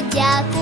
Yeah.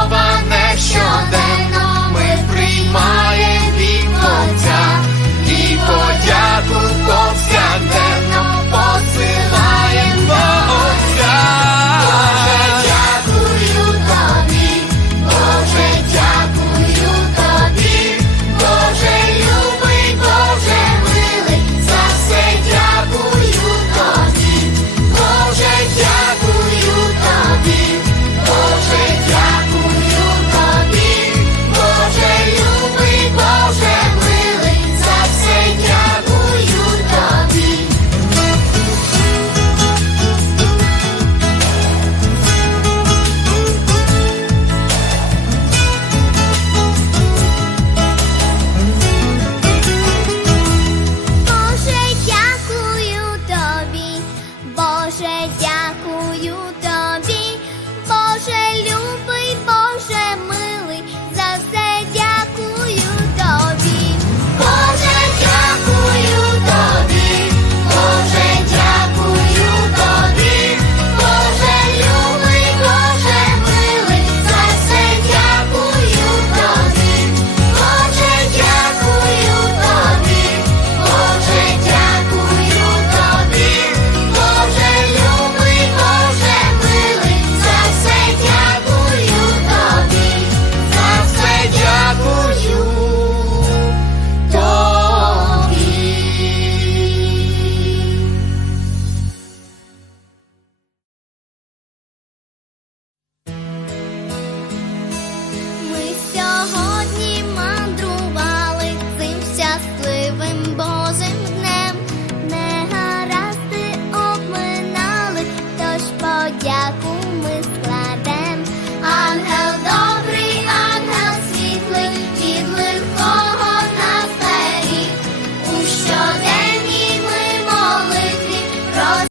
睡觉。